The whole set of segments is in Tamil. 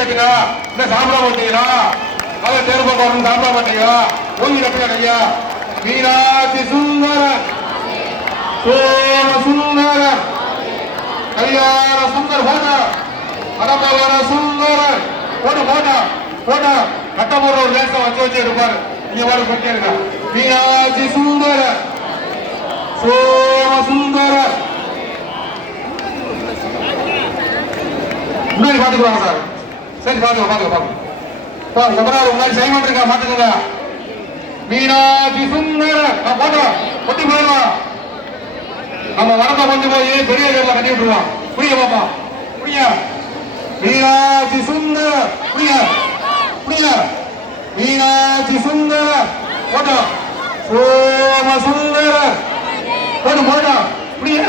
கட்டுங்க. இந்த சாப்பிட மாட்டீங்களா? அதை தேர்வு பண்ணணும். சாப்பிட மாட்டீங்களா? ஓங்கி கட்டுங்க கையா. மீனாட்சி சுந்தரம் சோழ சுந்தரம் கல்யாண சுந்தர் போட்டா அடம்பவர சுந்தரம் போட்டு போட்டா போட்டா கட்ட போற ஒரு லேசம் வச்சு இருப்பாரு. இங்க பாரு போட்டே இருக்கா. மீனாட்சி சுந்தர சோம சுந்தர முன்னாடி பாத்துக்குவாங்க சார். சரி பாத்துக்க முன்னாடி சைமன் இருக்கா பாத்துக்கோங்க. மீனாட்சி சுந்தர போட்டா கொட்டி போயிடலாம். நம்ம வரப்ப கொஞ்சம் போய் பெரிய கேட்ல கட்டி விட்டுருவோம். புரிய பாப்பா புரிய. மீனாட்சி சுந்தர புரிய புரிய. மீனாட்சி சுந்தர போட்டா சோம சுந்தர போட்டு போட்டா புரிய.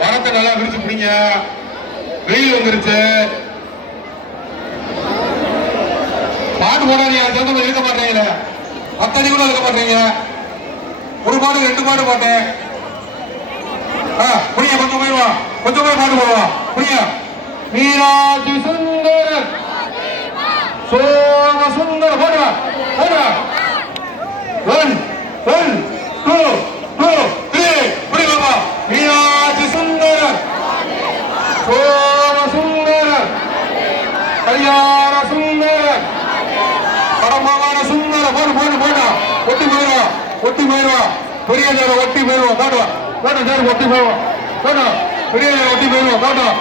வரத்தை நல்லா விரிச்சு பிடிங்க. வெயில் வந்துருச்சு. பாட்டு போடாதீங்க. சொந்தம் இருக்க மாட்டேங்கல. 10 அடி கூட இருக்க மாட்டேங்க. ஒரு பாட்டு 2 பாட்டு பாட்டேன். புரிய கொஞ்சம் போய் பாட்டு போடுவான். புரிய. மீனாட்சி சுந்தர சோம சுந்தர போடுவா போடுவா. 1 1 2 2 3 புரிய பாப்பா. மீனாட்சி சுந்தர சோம சுந்தர கல்யாண சுந்தர பரமமான சுந்தர போடு போடு போட்டா ஒட்டி போயிடுவா பெரிய நேரம் ஒட்டி போயிடுவோம். போட்டோம் போட்டோம் சார் ஒட்டி போயிடுவோம். போட்டோம் பெரிய நேரம் ஒட்டி போயிடுவோம். போட்டோம்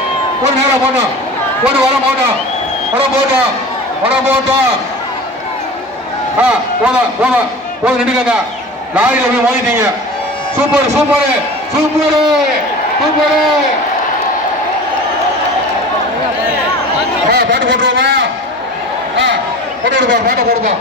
ஒரு நேரம் போட்டோம் போட்டு வர போட்டோம் போதும் நின்றுக்கங்க. லாரியில போய் மோதிட்டீங்க. Super super super super. பாட்டு போட்டுருவோமா? பாட்டு போடுப்பா.